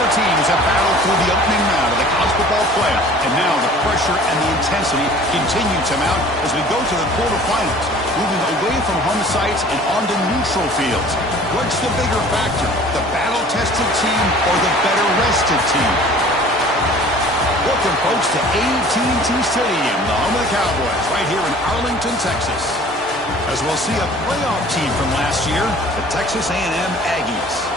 four teams have battled through the opening round of the college football playoff, and now the pressure and the intensity continue to mount as we go to the quarterfinals, moving away from home sites and onto neutral fields. What's the bigger factor, the battle-tested team or the better-rested team? Welcome, folks, to AT&T Stadium, the home of the Cowboys, right here in Arlington, Texas, as we'll see a playoff team from last year, the Texas A&M Aggies.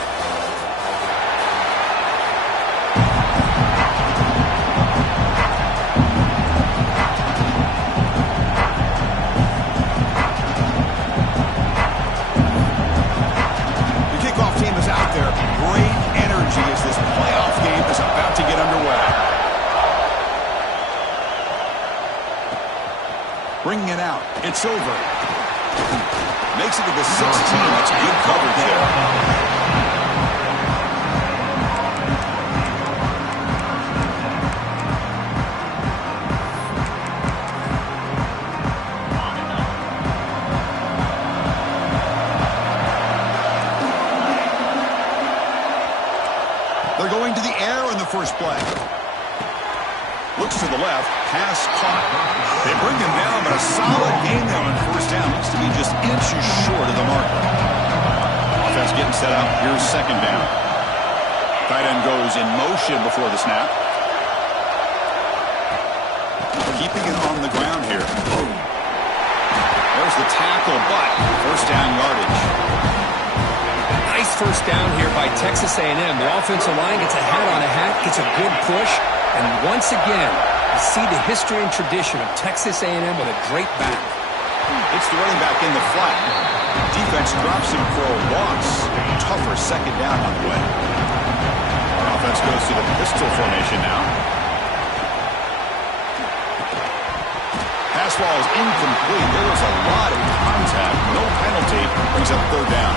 Bringing it out. It's over. Makes it to the 16. That's good coverage there. They're going to the air in the first play. Looks to the left. Pass caught. They bring him down, but a solid game there on first down. Looks to be just inches short of the marker. Offense getting set up. Here's second down. Tight end goes in motion before the snap. Keeping it on the ground here. There's the tackle, but first down yardage. Nice first down here by Texas A&M. The offensive line gets a hat on a hat, gets a good push. And once again, you see the history and tradition of Texas A&M with a great back. It's the running back in the flat. Defense drops him for a loss. Tougher second down on the way. Offense goes to the pistol formation now. Pass ball is incomplete. There was a lot of contact. No penalty. Brings up third down.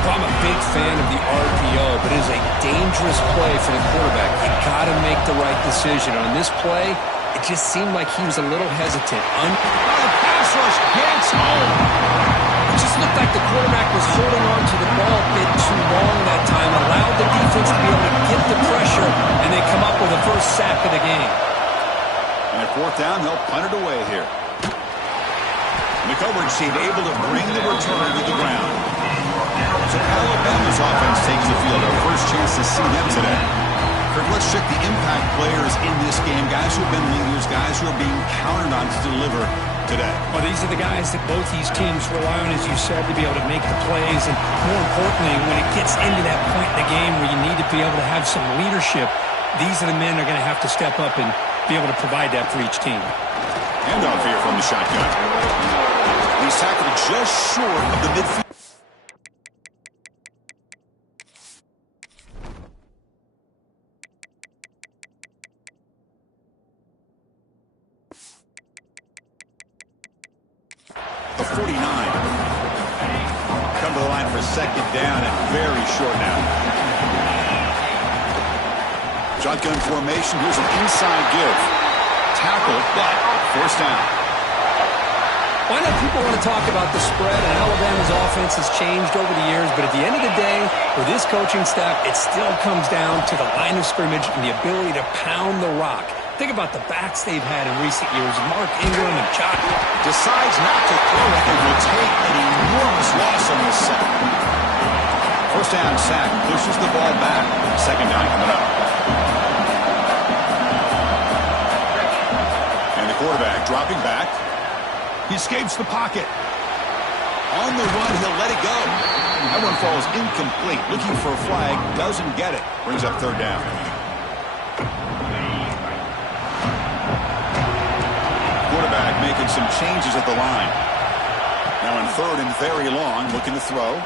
I'm a big fan of the RPO, but it is a dangerous play for the quarterback. You got to make the right decision. On this play, it just seemed like he was a little hesitant. Pass rush gets home. It just looked like the quarterback was holding on to the ball a bit too long that time, allowed the defense to be able to get the pressure, and they come up with the first sack of the game. And at fourth down, they'll punt it away here. And the coverage team able to bring the return to the ground. So Alabama's offense takes the field. Our first chance to see them today. Kirk, let's check the impact players in this game. Guys who have been leaders, guys who are being counted on to deliver today. Well, these are the guys that both these teams rely on, as you said, to be able to make the plays. And more importantly, when it gets into that point in the game where you need to be able to have some leadership, these are the men that are going to have to step up and be able to provide that for each team. Handoff here from the shotgun. He's tackled just short of the midfield. The 49. Come to the line for second down and very short now. Shotgun formation. Here's an inside give. Tackle, but first down. Why not people want to talk about the spread, and Alabama's offense has changed over the years, but at the end of the day, for this coaching staff, it still comes down to the line of scrimmage and the ability to pound the rock. Think about the backs they've had in recent years, Mark Ingram and Chuck. Decides not to throw it and will take an enormous loss on this sack. First down sack, pushes the ball back. Second down coming up. And the quarterback dropping back. He escapes the pocket. On the run, he'll let it go. That one falls incomplete. Looking for a flag, doesn't get it. Brings up third down. Quarterback making some changes at the line. Now in third and very long, looking to throw.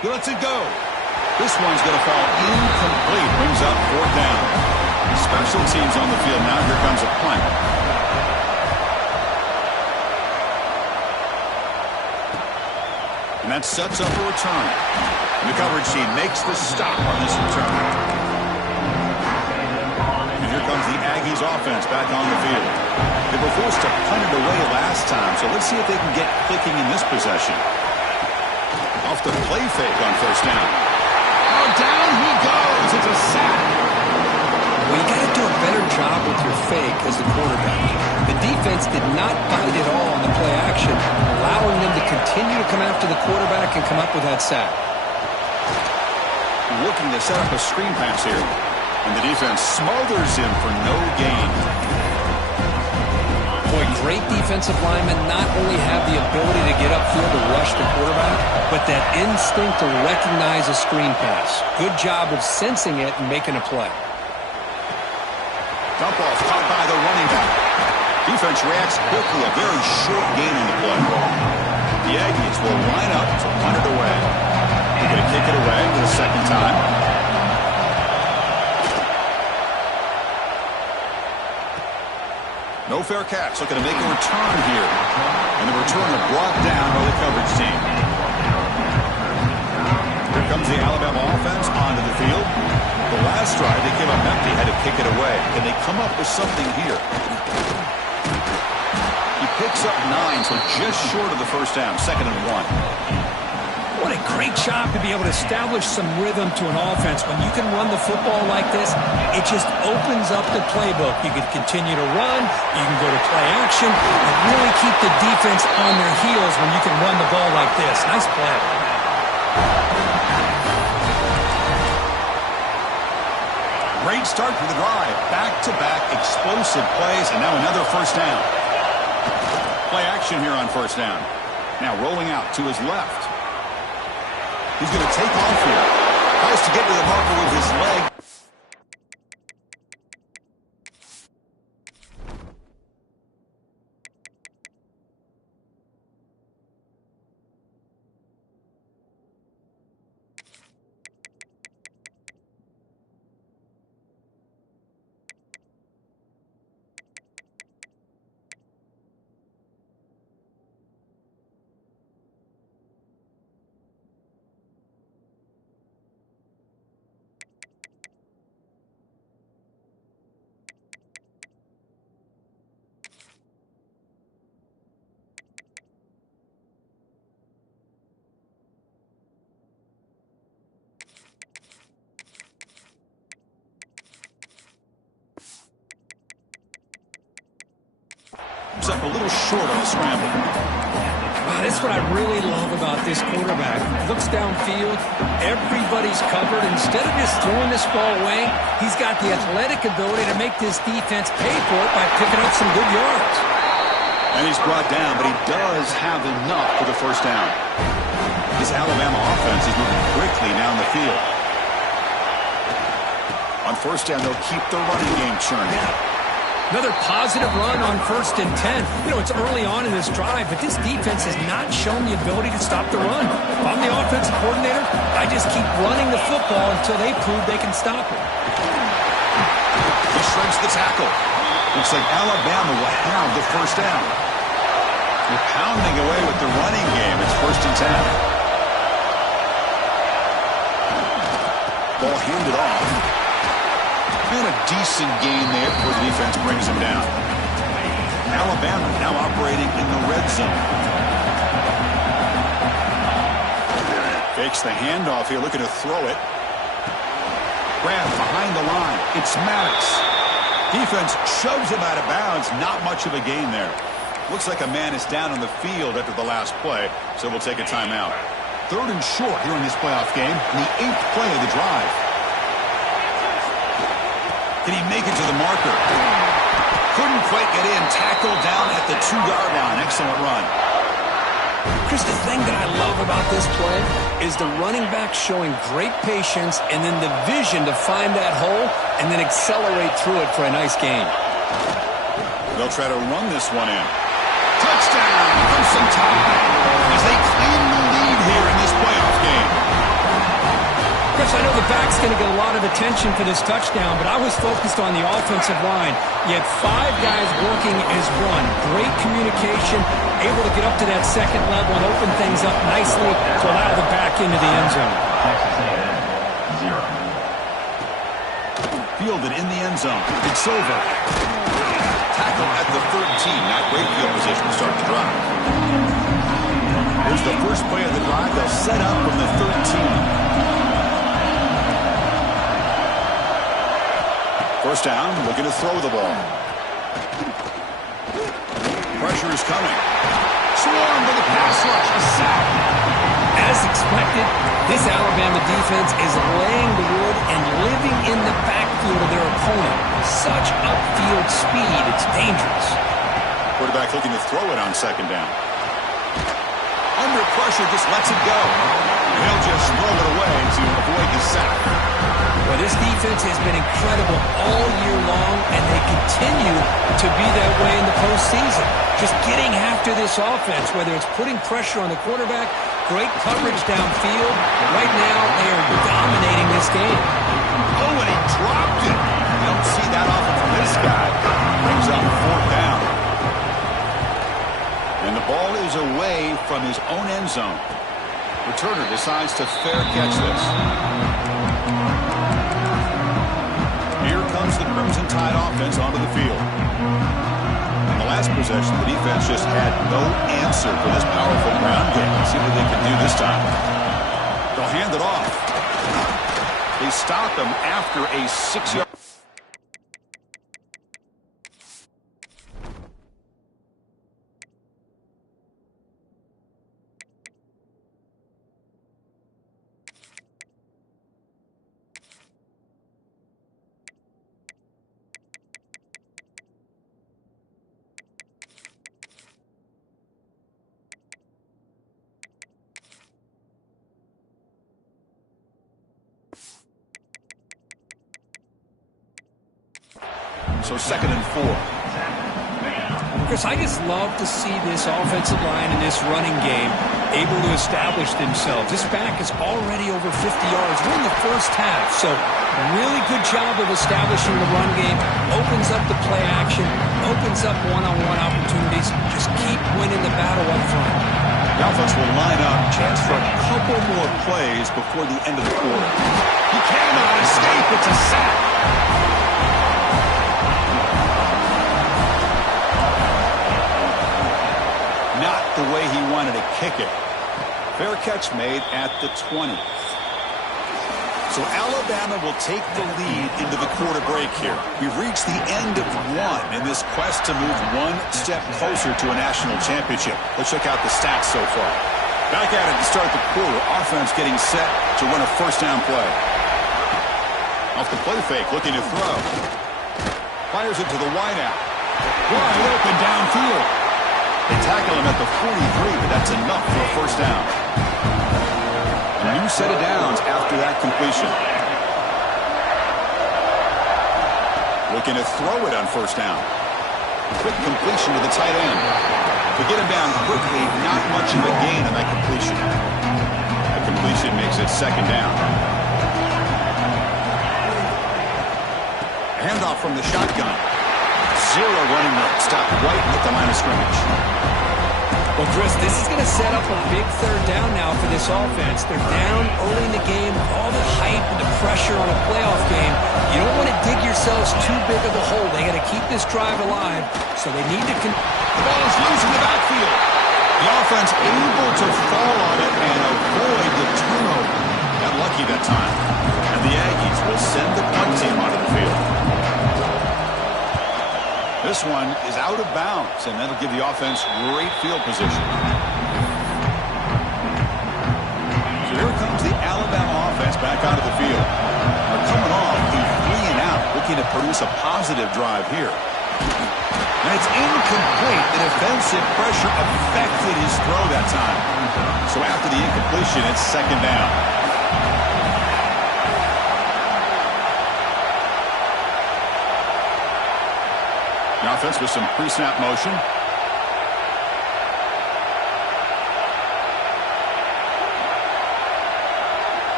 He lets it go. This one's going to fall incomplete. Brings up fourth down. Special teams on the field now. Here comes a punt. And that sets up a return. And the coverage team makes the stop on this return. And here comes the Aggies offense back on the field. They were forced to punt it away last time, so let's see if they can get clicking in this possession. Off the play fake on first down. Oh, down he goes. take as the quarterback. The defense did not bite at all on the play action, allowing them to continue to come after the quarterback and come up with that sack. Looking to set up a screen pass here. And the defense smothers him for no gain. Boy, great defensive linemen not only have the ability to get upfield to rush the quarterback, but that instinct to recognize a screen pass. Good job of sensing it and making a play. Dump off caught by the running back. Defense reacts quickly. A very short gain in the play. The Aggies will line up to punt it away. They're going to kick it away for the second time. No fair catch. Looking to make a return here. And the returner brought down by the coverage team. Here comes the Alabama offense onto the field. The last drive, they came up empty, had to kick it away. Can they come up with something here? He picks up 9, so just short of the first down. 2nd and 1. What a great job to be able to establish some rhythm to an offense. When you can run the football like this, it just opens up the playbook. You can continue to run, you can go to play action, and really keep the defense on their heels when you can run the ball like this. Nice play. Great start for the drive. Back-to-back explosive plays, and now another first down. Play action here on first down. Now rolling out to his left. He's going to take off here. Tries to get to the marker with his leg. Up a little short on the scramble. Wow, that's what I really love about this quarterback. Looks downfield, everybody's covered. Instead of just throwing this ball away, he's got the athletic ability to make this defense pay for it by picking up some good yards. And he's brought down, but he does have enough for the first down. This Alabama offense is moving quickly down the field. On first down, they'll keep the running game churning. Another positive run on 1st and 10. You know, it's early on in this drive, but this defense has not shown the ability to stop the run. If I'm the offensive coordinator, I just keep running the football until they prove they can stop it. He shrinks the tackle. Looks like Alabama will have the first down. They're pounding away with the running game. It's 1st and 10. Ball handed off. And a decent gain there before the defense brings him down. Alabama now operating in the red zone. Fakes the handoff here, looking to throw it. Grab behind the line. It's Maddox. Defense shoves him out of bounds. Not much of a gain there. Looks like a man is down on the field after the last play, so we'll take a timeout. 3rd and short here in this playoff game, and the 8th play of the drive. Can he make it to the marker? Couldn't quite get in. Tackled down at the 2-yard line. Excellent run. Chris, the thing that I love about this play is the running back showing great patience and then the vision to find that hole and then accelerate through it for a nice gain. They'll try to run this one in. Touchdown! Crimson Tide as they claim the lead here in this playoff game. Chris, I know the back's going to get a lot of attention for this touchdown, but I was focused on the offensive line. You had 5 guys working as one. Great communication, able to get up to that second level and open things up nicely to allow the back into the end zone. Fielded in the end zone. It's over. Tackle at the 13. Not great field position to start the drive. Here's the first play of the drive. They'll set up from the 13. First down, looking to throw the ball. Pressure is coming. Swarm to the pass rush. A sack. As expected, this Alabama defense is laying the wood and living in the backfield of their opponent. Such upfield speed, it's dangerous. Quarterback looking to throw it on second down. Under pressure, just lets it go. He'll just throw it away to avoid the sack. Well, this defense has been incredible all year long, and they continue to be that way in the postseason. Just getting after this offense, whether it's putting pressure on the quarterback, great coverage downfield. Right now, they are dominating this game. Oh, and he dropped it. You don't see that often from this guy. Brings up fourth down. And the ball is away from his own end zone. Returner decides to fair catch this. Here comes the Crimson Tide offense onto the field. On the last possession, the defense just had no answer for this powerful ground game. Let's see what they can do this time. They'll hand it off. They stop him after a 6-yard. So 2nd and 4. Chris, I just love to see this offensive line and this running game able to establish themselves. This back is already over 50 yards. We're in the first half, so really good job of establishing the run game. Opens up the play action, opens up one-on-one opportunities. Just keep winning the battle up front. The offense will line up, chance for a couple more plays before the end of the quarter. He cannot escape. It's a sack. Not the way he wanted to kick it. Fair catch made at the 20. So Alabama will take the lead into the quarter break here. We've reached the end of one in this quest to move one step closer to a national championship. Let's check out the stats so far. Back at it to start the quarter. Offense getting set to run a first down play. Off the play fake, looking to throw. Fires it to the wideout. Wide open downfield. They tackle him at the 43, but that's enough for a first down. A new set of downs after that completion. Looking to throw it on first down. Quick completion to the tight end. To get him down quickly, not much of a gain on that completion. The completion makes it second down. Handoff from the shotgun. Zero running room. Stopped right at the line of scrimmage. Well, Chris, this is going to set up a big third down now for this offense. They're down early in the game with all the hype and the pressure on a playoff game. You don't want to dig yourselves too big of a hole. They got to keep this drive alive, so they need to... The ball is loose in the backfield. The offense able to fall on it and avoid the turnover. Got lucky that time. And the Aggies will send the punt team onto the field. This one is out of bounds, and that'll give the offense great field position. So here comes the Alabama offense back onto the field. They're coming off a 3-and-out, looking to produce a positive drive here. And it's incomplete. The defensive pressure affected his throw that time. So after the incompletion, it's second down. The offense with some pre-snap motion.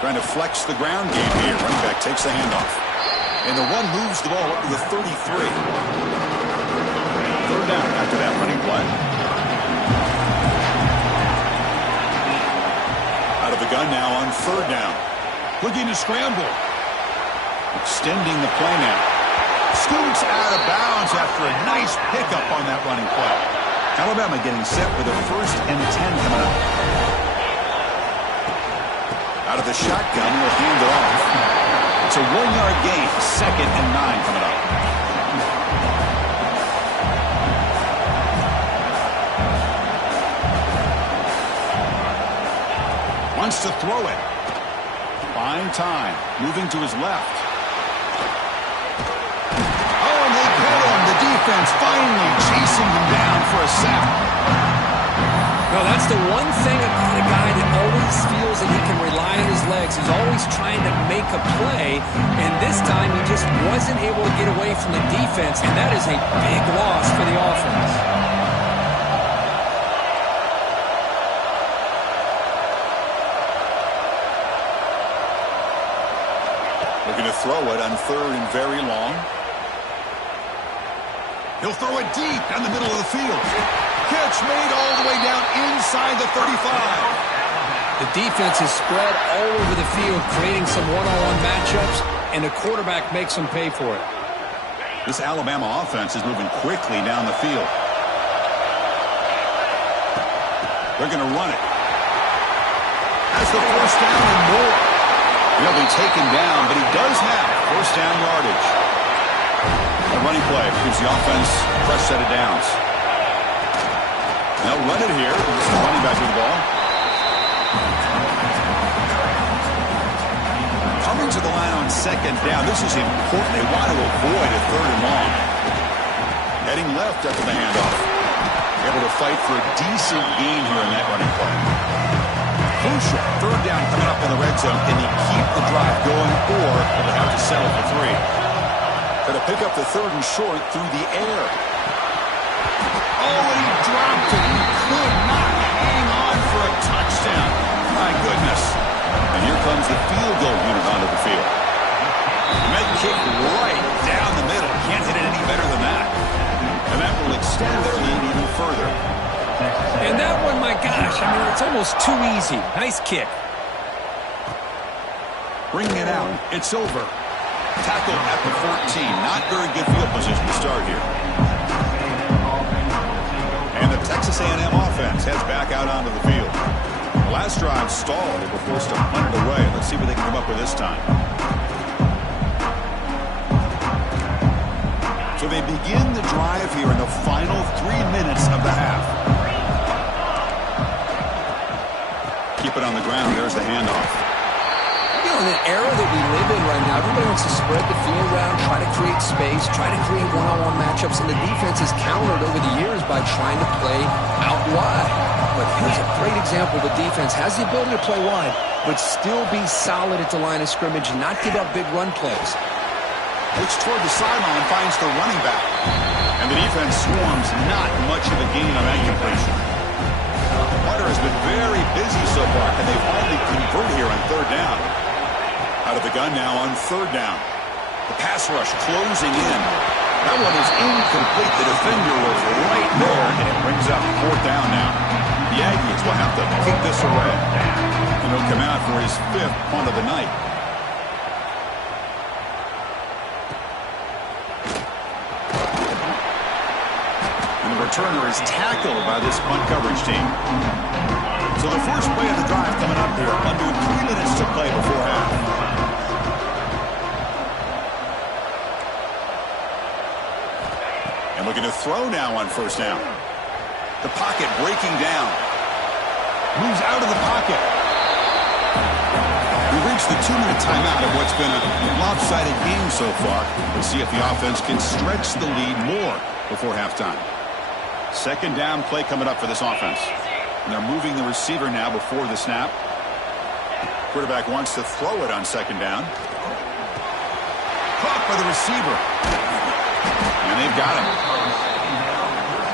Trying to flex the ground game here. Running back takes the handoff. And the one moves the ball up to the 33. Third down after that running play. Out of the gun now on third down. Looking to scramble. Extending the play now. Scoots out of bounds after a nice pickup on that running play. Alabama getting set with a 1st and 10 coming up. Out of the shotgun, he'll hand it off. It's a 1-yard gain. 2nd and 9 coming up. Wants to throw it. Buying time. Moving to his left. Oh, and they get him. The defense finally chasing him down for a sack. No, that's the one thing about a guy that always feels that he can rely on his legs. He's always trying to make a play, and this time he just wasn't able to get away from the defense, and that is a big loss for the offense. Looking to throw it on 3rd and very long. He'll throw it deep down the middle of the field. Catch made all the way down inside the 35. The defense is spread all over the field, creating some one-on-one matchups, and the quarterback makes them pay for it. This Alabama offense is moving quickly down the field. They're going to run it. Has the 1st down and more. He'll be taken down, but he does have 1st down yardage. A running play gives the offense a fresh set of downs. They'll run it here. It's the running back with the ball. Coming to the line on 2nd down. This is important. They want to avoid a 3rd and long. Heading left after the handoff. Able to fight for a decent gain here in that running play. Crucial. 3rd down coming up in the red zone. Can he keep the drive going, or will they have to settle for 3? Going to pick up the 3rd and short through the air. Oh, and he dropped it. He could not hang on for a touchdown. My goodness. And here comes the field goal unit onto the field. Med kick right down the middle. Can't hit it any better than that. And that will extend their lead even further. And that one, my gosh, I mean, it's almost too easy. Nice kick. Bringing it out. It's over. Tackle at the 14. Not very good field position to start here. And the Texas A&M offense heads back out onto the field. The last drive stalled. They were forced to punt it away. Let's see what they can come up with this time. So they begin the drive here in the final 3 minutes of the half. Keep it on the ground. There's the handoff. In an era that we live in right now, everybody wants to spread the field around, try to create space, try to create one-on-one matchups, and the defense has countered over the years by trying to play out wide. But here's a great example. The defense has the ability to play wide, but still be solid at the line of scrimmage and not give up big run plays. Looks toward the sideline, finds the running back. And the defense swarms not much of a gain on that completion. Carter has been very busy so far, and they finally convert here on 3rd down. Out of the gun now on 3rd down. The pass rush closing in. That one is incomplete. The defender was right there, and it brings up 4th down now. The Aggies will have to kick this away. And he'll come out for his 5th punt of the night. And the returner is tackled by this punt coverage team. So the first play of the drive coming up here. Under 3 minutes to play before half. Looking to throw now on 1st down. The pocket breaking down. Moves out of the pocket. We reached the 2-minute timeout of what's been a lopsided game so far. We'll see if the offense can stretch the lead more before halftime. 2nd down play coming up for this offense. And they're moving the receiver now before the snap. Quarterback wants to throw it on 2nd down. Caught by the receiver. And they've got him.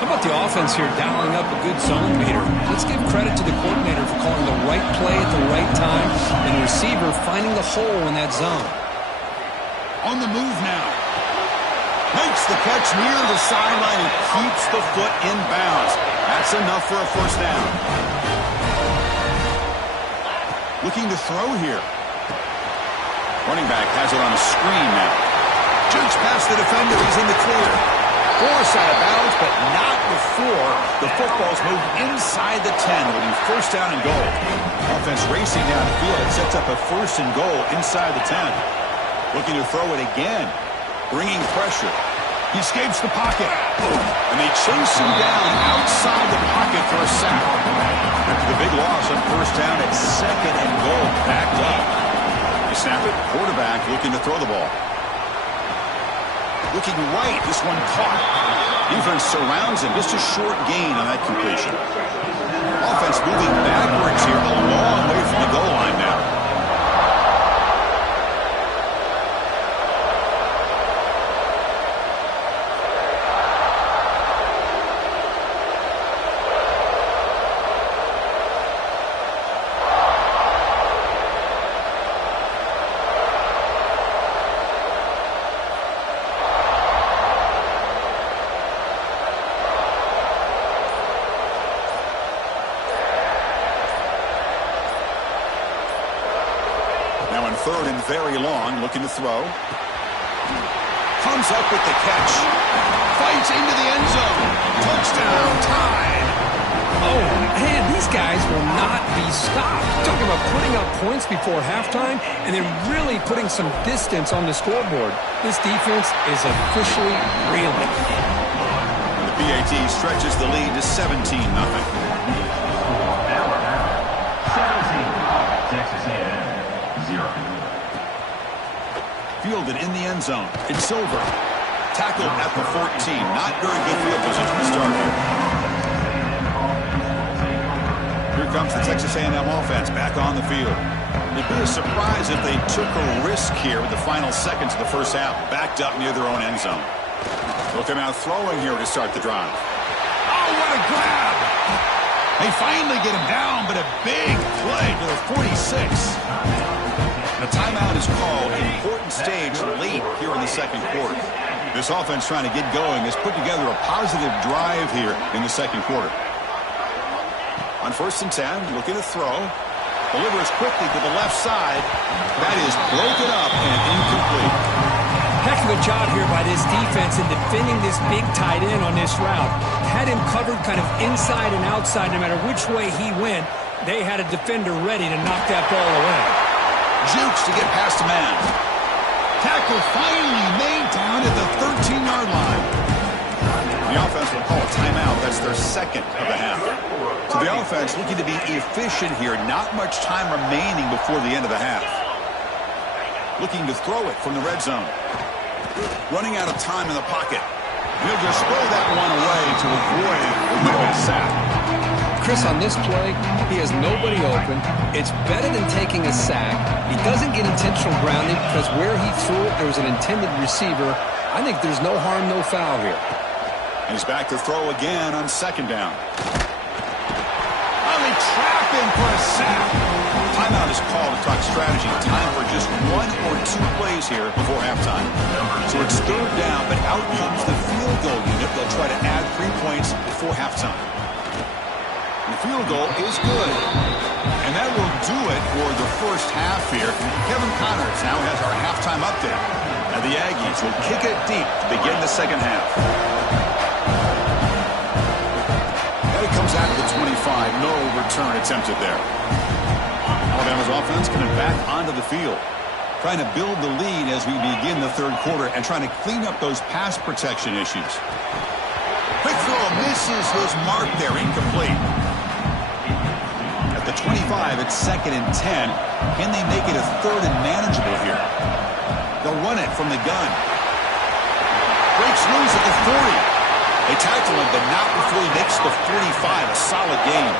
How about the offense here dialing up a good zone beater? Let's give credit to the coordinator for calling the right play at the right time and the receiver finding the hole in that zone. On the move now. Makes the catch near the sideline and keeps the foot in bounds. That's enough for a 1st down. Looking to throw here. Running back has it on a screen now. Jukes past the defender. He's in the clear. Force out of bounds, but not before the football's moved inside the 10. Will be 1st down and goal. Offense racing down the field. It sets up a 1st and goal inside the 10. Looking to throw it again. Bringing pressure. He escapes the pocket. And they chase him down outside the pocket for a sack. After the big loss on first down at 2nd and goal. Backed up. They snap it. Quarterback looking to throw the ball. Looking right. This one caught. Defense surrounds him. Just a short gain on that completion. Offense moving backwards here. A long way from the goal line now. Third and very long, looking to throw. Comes up with the catch. Fights into the end zone. Touchdown, tied. Oh, man, these guys will not be stopped. Talking about putting up points before halftime and then really putting some distance on the scoreboard. This defense is officially reeling. The PAT stretches the lead to 17-0. 17, Texas A&M, 0. Fielded in the end zone. It's Silver. Tackled at the 14. Not very good field position to start here. Here comes the Texas A&M offense back on the field. It'd be a surprise if they took a risk here with the final seconds of the first half, backed up near their own end zone. They'll come out throwing here to start the drive. Oh, what a grab! They finally get him down, but a big play to the 46. The timeout is called. Important stage late here in the second quarter. This offense trying to get going has put together a positive drive here in the second quarter. On 1st and 10, looking to throw. Delivers quickly to the left side. That is broken up and incomplete. Heck of a job here by this defense in defending this big tight end on this route. Had him covered kind of inside and outside no matter which way he went. They had a defender ready to knock that ball away. Jukes to get past a man. Tackle finally made down at the 13-yard line. The offense will call a timeout. That's their second of the half. So the offense looking to be efficient here. Not much time remaining before the end of the half. Looking to throw it from the red zone. Running out of time in the pocket. He'll just throw that one away to avoid a sack. Chris, on this play, he has nobody open. It's better than taking a sack. He doesn't get intentional grounding because where he threw it, there was an intended receiver. I think there's no harm, no foul here. And he's back to throw again on 2nd down. Oh, they trap him for a sack. Timeout is called to talk strategy. Time for just 1 or 2 plays here before halftime. So it's 3rd down, but out comes the field goal unit. They'll try to add 3 points before halftime. The field goal is good. And that will do it for the first half here. Kevin Connors now has our halftime update. And the Aggies will kick it deep to begin the second half. And it comes out to the 25. No return attempted there. Alabama's offense coming back onto the field. Trying to build the lead as we begin the 3rd quarter and trying to clean up those pass protection issues. Quick throw misses his mark there. Incomplete. At the 25, it's 2nd and 10. Can they make it a 3rd and manageable here? They'll run it from the gun. Breaks loose at the 40. They tackle him, but not before he makes the 45. A solid game.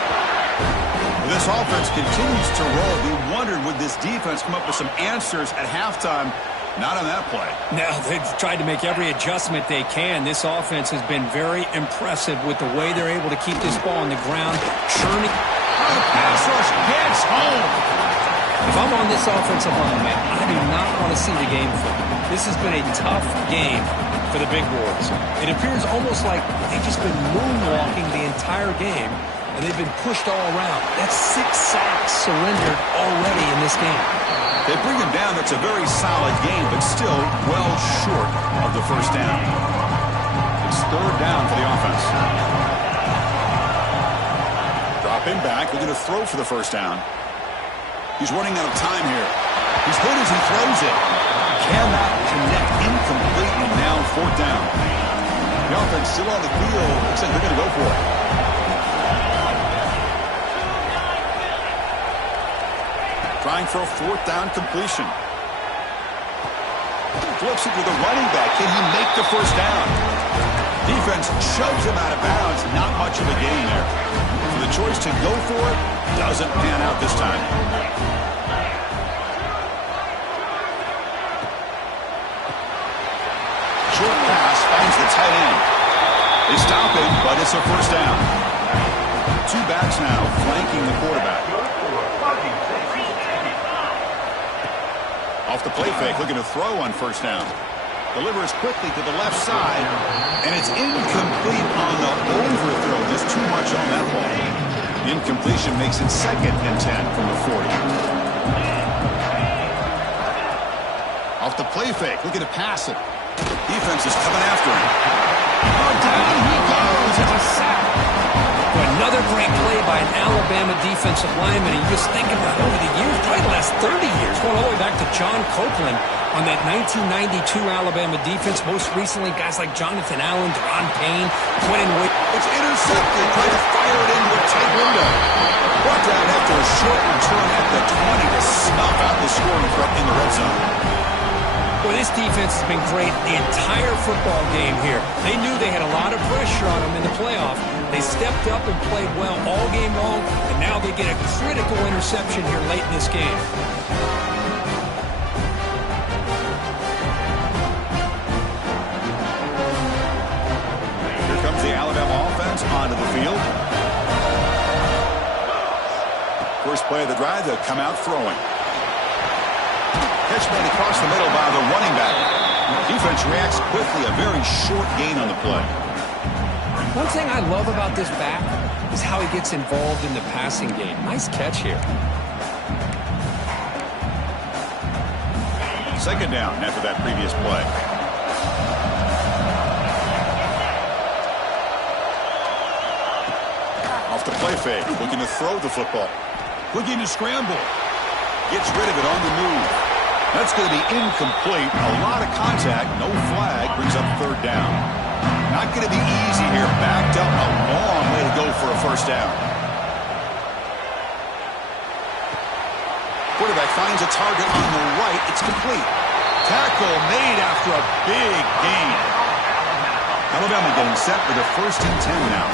This offense continues to roll. We wondered, would this defense come up with some answers at halftime? Not on that play. No, they've tried to make every adjustment they can. This offense has been very impressive with the way they're able to keep this ball on the ground, churning. Oh, the pass rush gets home. If I'm on this offensive line, man, I do not want to see the game flip. This has been a tough game for the big boys. It appears almost like they've just been moonwalking the entire game, and they've been pushed all around. That's 6 sacks surrendered already in this game. They bring him down. That's a very solid game, but still well short of the first down. It's 3rd down for the offense. Dropping back, looking to throw for the first down. He's running out of time here. He's hit as he throws it. Cannot connect, incomplete, and now fourth down. The offense still on the field. Looks like they're going to go for it. Trying for a fourth down completion. Flips it to the running back. Can he make the first down? Defense shoves him out of bounds. Not much of a gain there. So the choice to go for it doesn't pan out this time. Short pass finds the tight end. They stop him, but it's a first down. Two backs now flanking the quarterback. Off the play fake, looking to throw on first down. Delivers quickly to the left side, and it's incomplete on the overthrow. Just too much on that ball. The incompletion makes it 2nd and 10 from the 40. Off the play fake, looking to pass it. Defense is coming after him. Oh, down he goes. It's a sack. Another great play by an Alabama defensive lineman. And you just think about over the years, probably the last 30 years, going all the way back to John Copeland on that 1992 Alabama defense. Most recently, guys like Jonathan Allen, Deron Payne, Quentin Witt. It's intercepted. Trying to fire it into a tight window. Brought down after a short return at the 20 to snuff out the scoring threat in the red zone. Well, this defense has been great the entire football game here. They knew they had a lot of pressure on them in the playoff. They stepped up and played well all game long, and now they get a critical interception here late in this game. Here comes the Alabama offense onto the field. First play of the drive, they'll come out throwing. Catch made across the middle by the running back. Defense reacts quickly, a very short gain on the play. One thing I love about this back is how he gets involved in the passing game. Nice catch here. Second down after that previous play. Off the play fake, looking to throw the football. Looking to scramble. Gets rid of it on the move. That's going to be incomplete. A lot of contact. No flag. Brings up third down. Not going to be easy here. Backed up a long way to go for a first down. Quarterback finds a target on the right. It's complete. Tackle made after a big gain. Alabama getting set for the 1st and 10 now.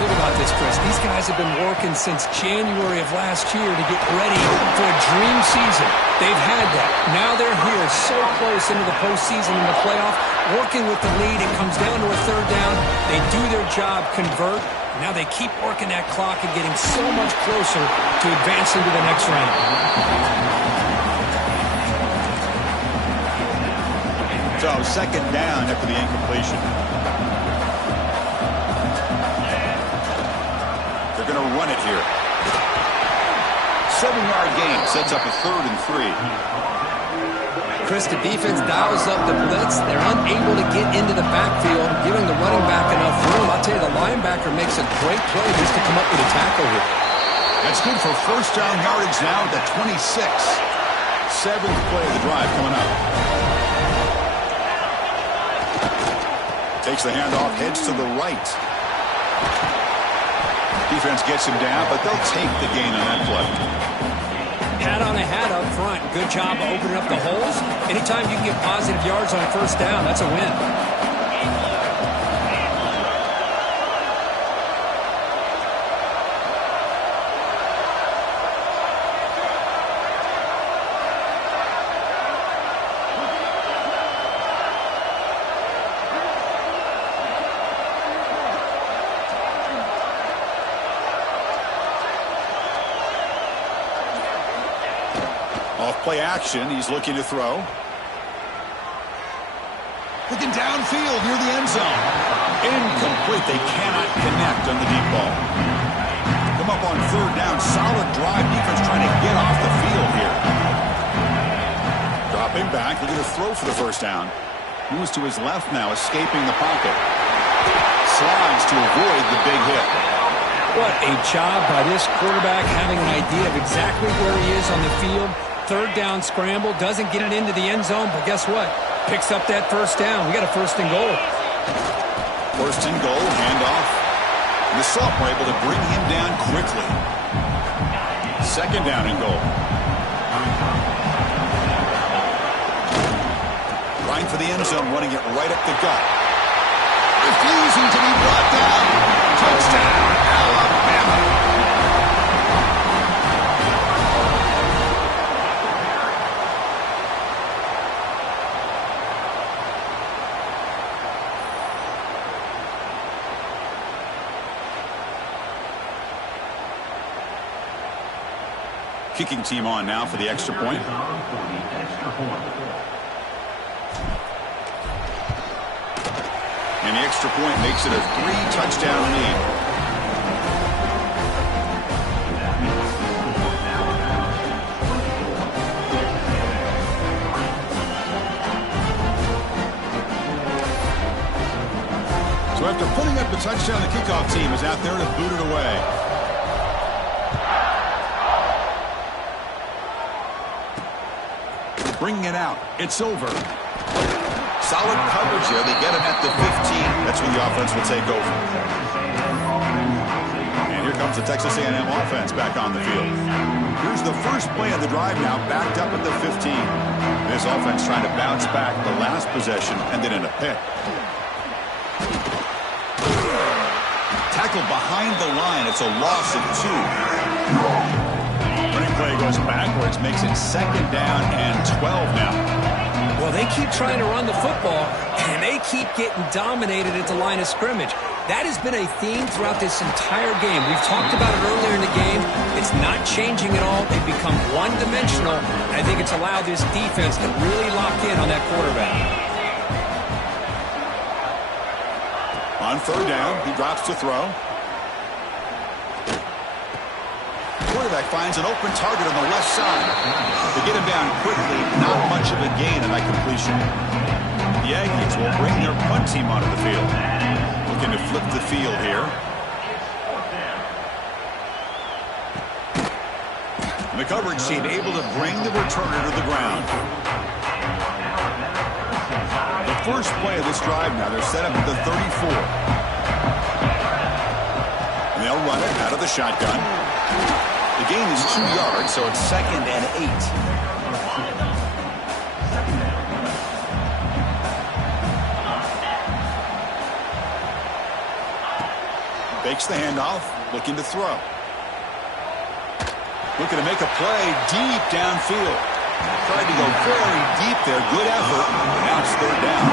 Think about this, Chris. These guys have been working since January of last year to get ready for a dream season. They've had that. Now they're here so close into the postseason and the playoff, working with the lead. It comes down to a third down. They do their job, convert. Now they keep working that clock and getting so much closer to advancing to the next round. So second down after the incompletion. They're going to run it here. 7-yard gain sets up a 3rd and 3. Chris, the defense dials up the blitz. They're unable to get into the backfield, giving the running back enough room. I'll tell you, the linebacker makes a great play just to come up with a tackle here. That's good for first down yardage now at 26. 7th play of the drive coming up. Takes the handoff, heads to the right. Defense gets him down, but they'll take the gain on that play. Hat on a hat up front. Good job of opening up the holes. Anytime you can get positive yards on first down, that's a win. Play action. He's looking to throw. Looking downfield near the end zone. Incomplete. They cannot connect on the deep ball. Come up on third down. Solid drive. Defense trying to get off the field here. Dropping back. Looking to throw for the first down. Moves to his left now, escaping the pocket. Slides to avoid the big hit. What a job by this quarterback, having an idea of exactly where he is on the field, third down scramble, doesn't get it into the end zone, but guess what? Picks up that first down. We got a first and goal. First and goal, handoff. And the Sophomore able to bring him down quickly. Second down and goal. Trying for the end zone, running it right up the gut. Refusing to be brought down. Touchdown, Alabama. Kicking team on now for the extra point. And the extra point makes it a 3-touchdown lead. So after putting up the touchdown, the kickoff team is out there to boot it away. Bringing it out. It's over. Solid coverage here. They get him at the 15. That's when the offense will take over. And here comes the Texas A&M offense back on the field. Here's the first play of the drive now, backed up at the 15. This offense trying to bounce back. The last possession ended in a pick. Tackled behind the line. It's a loss of 2. Running play goes backwards, makes it second down and 12 now. Well, they keep trying to run the football, and they keep getting dominated at the line of scrimmage. That has been a theme throughout this entire game. We've talked about it earlier in the game. It's not changing at all. They've become one-dimensional, and I think it's allowed this defense to really lock in on that quarterback. On third down, he drops to throw. Quarterback finds an open target on the left side. They get him down quickly, not much of a gain on that completion. The Aggies will bring their punt team onto the field. Looking to flip the field here. And the coverage team able to bring the returner to the ground. The first play of this drive now, they're set up at the 34. And they'll run it out of the shotgun. The gain is 2 yards, so it's second and 8. Fakes the handoff, looking to throw. Looking to make a play deep downfield. Tried to go very deep there. Good effort. Now it's third down.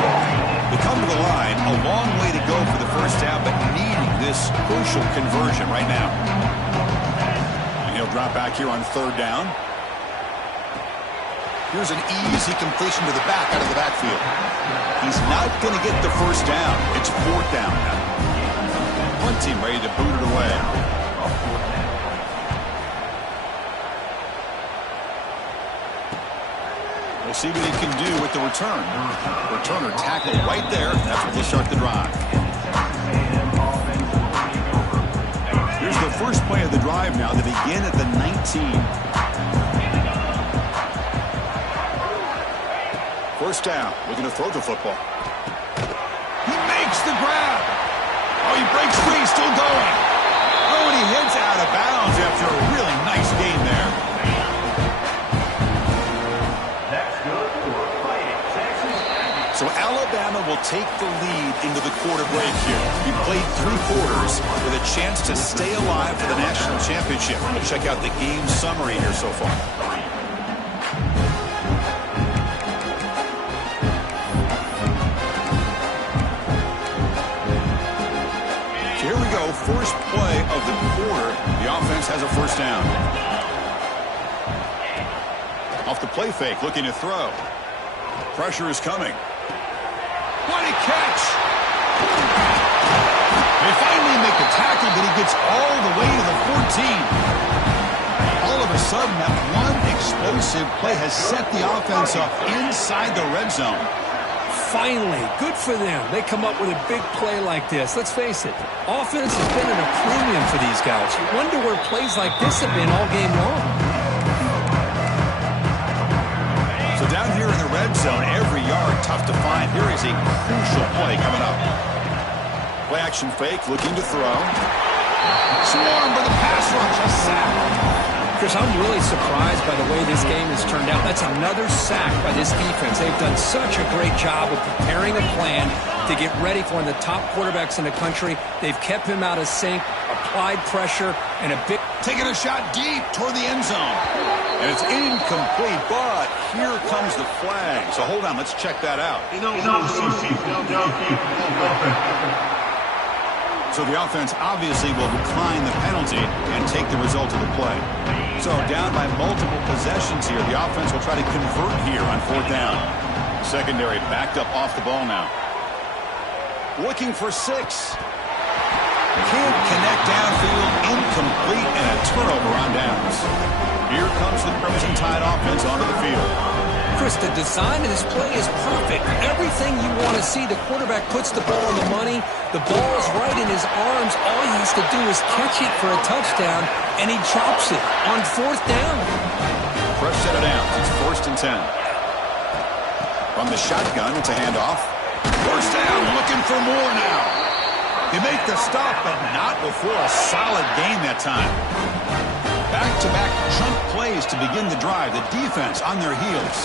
They come to the line. A long way to go for the first down, but needing this crucial conversion right now. He'll drop back here on third down. Here's an easy completion to the back out of the backfield. He's not going to get the first down. It's fourth down now. Punt team ready to boot it away. We'll see what he can do with the return. Returner tackled right there. That's what will start the drive. Here's the first play of the drive now. They begin at the 19. First down. Looking to throw the football. He makes the grab. Oh, he breaks free. Still going. Oh, and he heads out of bounds after a really nice game there. So Alabama will take the lead into the quarter break here. We played 3 quarters with a chance to stay alive for the national championship. We'll check out the game summary here so far. So here we go. First play of the quarter. The offense has a first down. Off the play fake, looking to throw. Pressure is coming. What a catch! They finally make the tackle, but he gets all the way to the 14. All of a sudden, that one explosive play has set the offense up inside the red zone. Finally, good for them. They come up with a big play like this. Let's face it, offense has been at a premium for these guys. You wonder where plays like this have been all game long. zone. Every yard tough to find. Here is a crucial play coming up. Play action fake, looking to throw. Swarm for the pass rush. A sack. Chris, I'm really surprised by the way this game has turned out. That's another sack by this defense. They've done such a great job of preparing a plan to get ready for one of the top quarterbacks in the country. They've kept him out of sync, applied pressure, and a big... Taking a shot deep toward the end zone. And it's incomplete, but here comes the flag. So hold on, let's check that out. So the offense obviously will decline the penalty and take the result of the play. So down by multiple possessions here, the offense will try to convert here on 4th down. Secondary backed up off the ball now. Looking for 6. Can't connect downfield, incomplete, and a turnover on downs. Here comes the Crimson Tide offense onto the field. Chris, the design of this play is perfect. Everything you want to see. The quarterback puts the ball on the money. The ball's right in his arms. All he has to do is catch it for a touchdown, and he drops it on 4th down. Fresh set of downs. It's 1st and 10. From the shotgun, it's a handoff. 1st down, looking for more now. They make the stop, but not before a solid game that time. Back-to-back chunk plays to begin the drive. The defense on their heels.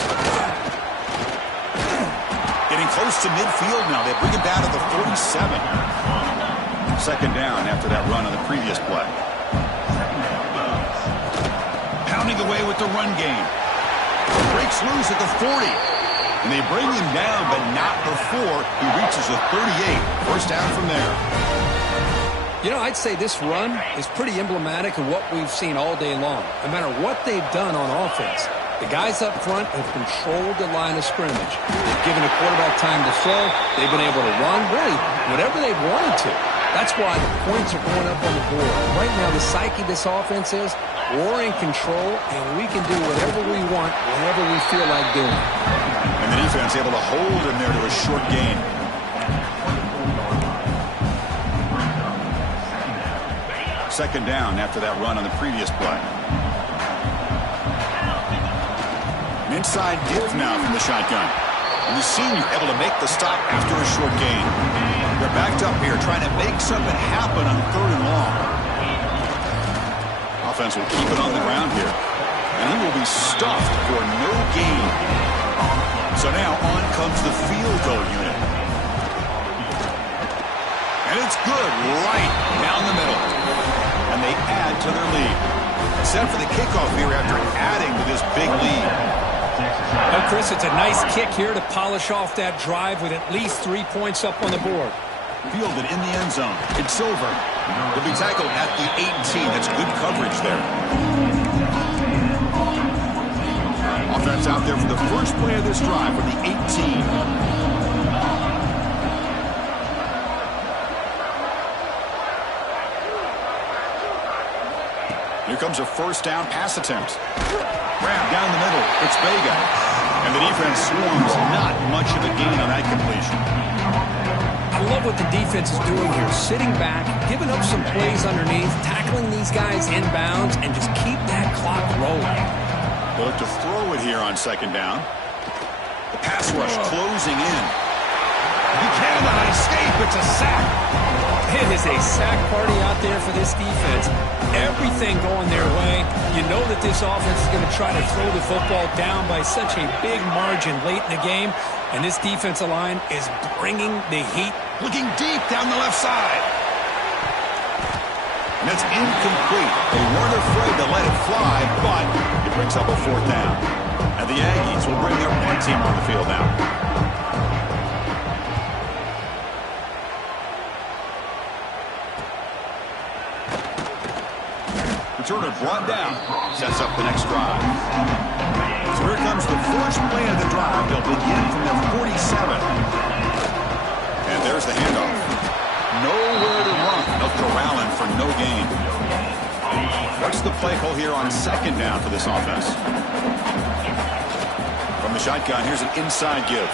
Getting close to midfield now. They bring it down to the 47. 2nd down after that run on the previous play. Pounding away with the run game. Breaks loose at the 40. And they bring him down, but not before he reaches the 38. 1st down from there. You know, I'd say this run is pretty emblematic of what we've seen all day long. No matter what they've done on offense, the guys up front have controlled the line of scrimmage. They've given the quarterback time to throw. They've been able to run, really, whatever they've wanted to. That's why the points are going up on the board. Right now, the psyche of this offense is we're in control, and we can do whatever we want whenever we feel like doing it. And the defense able to hold him there to a short gain. Second down after that run on the previous play. An inside give now from the shotgun. And the senior able to make the stop after a short gain. They're backed up here trying to make something happen on 3rd and long. Offense will keep it on the ground here. And he will be stuffed for no gain. So now on comes the field goal unit. And it's good right down the middle. And they add to their lead. Set for the kickoff here after adding to this big lead. Well, Chris, it's a nice kick here to polish off that drive with at least 3 points up on the board. Fielded in the end zone. It's over. He'll be tackled at the 18. That's good coverage there. Offense out there for the first play of this drive with the 18. Here comes a 1st down pass attempt. Grab down the middle. It's Vega. And the defense swarms. Not much of a gain on that completion. I love what the defense is doing here. Sitting back, giving up some plays underneath, tackling these guys inbounds, and just keep that clock rolling. They'll look to throw it here on 2nd down. The pass rush closing in. He cannot escape. It's a sack. It is a sack party out there for this defense. Everything going their way. You know that this offense is going to try to throw the football down by such a big margin late in the game. And this defensive line is bringing the heat. Looking deep down the left side. And it's incomplete. They weren't afraid to let it fly, but it brings up a 4th down. And the Aggies will bring their punt team on the field now. Returner brought down. Sets up the next drive. So here comes the first play of the drive. They'll begin from their 47. And there's the handoff. Nowhere to run. They'll corral him for no gain. What's the play call here on 2nd down for this offense? From the shotgun, here's an inside give.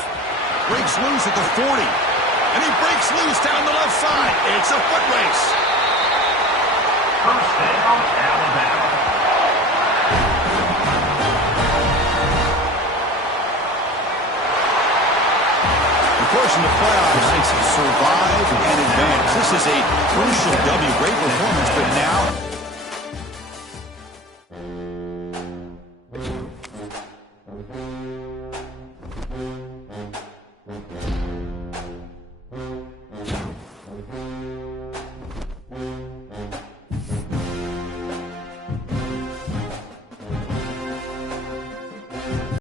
Breaks loose at the 40. And he breaks loose down the left side. It's a foot race. 1st down, Alabama. survive and advance. This is a crucial W. Great performance, but now